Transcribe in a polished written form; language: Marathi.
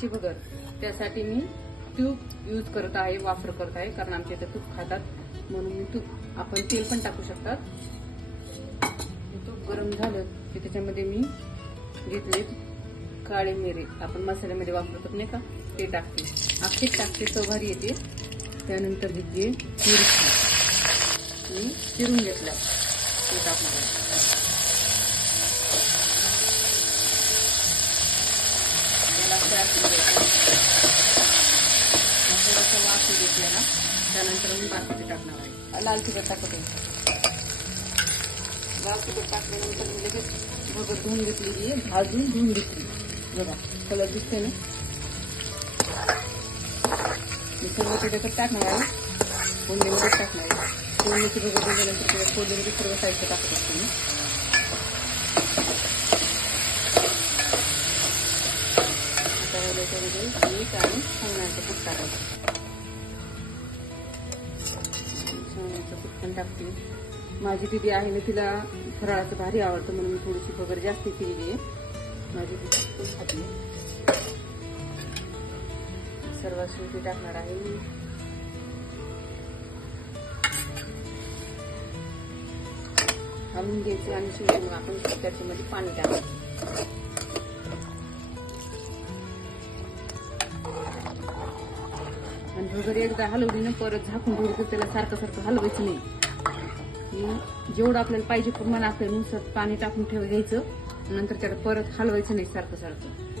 भगर त्यासाठी मी तूप यूज करत आहे, वापर करत आहे, कारण आमच्या इथे तूप खातात म्हणून मी तूप. आपण तेल पण टाकू शकतात. तूप गरम झालं की त्याच्यामध्ये मी घेतले काळे मिरे, आपण मसाल्यामध्ये वापरतात नाही का, ते टाकते. अख्खेच टाकते, चव भारी येते. त्यानंतर घेतली मिरची, मी चिरून घेतला, ते टाकणार आहे. थोडासा वाफ घेतलेला, त्यानंतर मी बाकीचे टाकणार आहे. लाल तिखट टाकते. लाल तिखट टाकल्यानंतर मी लगेच भगर धुवून घेतलेली आहे, भाजून धुवून घेतली. बघा कलर दिसते ना. मी सर्व त्याच्यात टाकणार आहे, फोडणीमध्ये टाकणार आहे. फोडणीची भगर दिल्यानंतर त्याच्या फोडणीमध्ये सर्व साहित्य टाकत असते मी. मीठ आणि शेंगदाण्याचं कूट टाकायचं. शेंगदाण्याचं कूट पण टाकते. माझी दीदी आहे ना, तिला फराळाचं भारी आवडतं म्हणून मी थोडीशी भगर जास्त केली आहे. माझी दीदी खूप खाते. सर्वात शेवटी टाकणार आहे मी हलवून घ्यायचं आणि शेवटी मग आपण त्याच्यामध्ये पाणी टाकायचं. आणि भगर एकदा हलवली ना, परत झाकून ठेवली तर त्याला सारखं सारखं हलवायचं नाही. जेवढं आपल्याला पाहिजे प्रमाण आपल्यानुसार पाणी टाकून घ्यायचं. नंतर त्याला परत हलवायचं नाही सारखं सारखं.